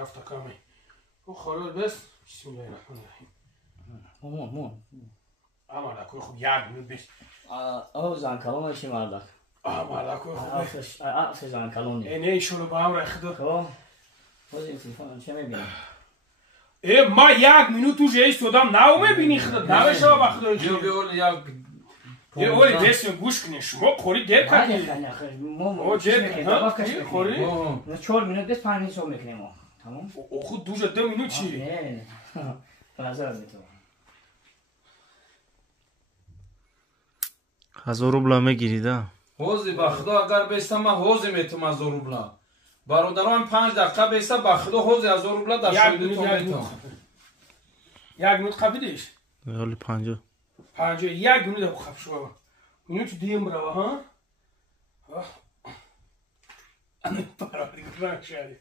رفت کمی او خالد بس بسم الله الرحمن الرحیم مون مالک خوب یک minut بس او زن کلون شی مالک مالک خوب اف زن کلونی نه ایشونو با هم رخت خب خودی تلفن چه میبینی ما یک minut تو جای سودام ناو میبینی خود نوشا وقت داری بیول یا اولی دست گوش کنی شما خوری در کنی مو چه خوری 4 minut بس 5 سو میکنیم تمام او خود دوجه 2 minut چی نه بازار میتو 1000 روبل میگیریده حوزی با خدا اگر بیستم من حوزی میتونم 1000 روبل برادران 5 دقیقه بیسته با خدا حوزی 1000 روبل در سعودی تو میتونم یک minut قبلیش حالی 50 یک minut خب شو minut دیم برو ها برای گران شدی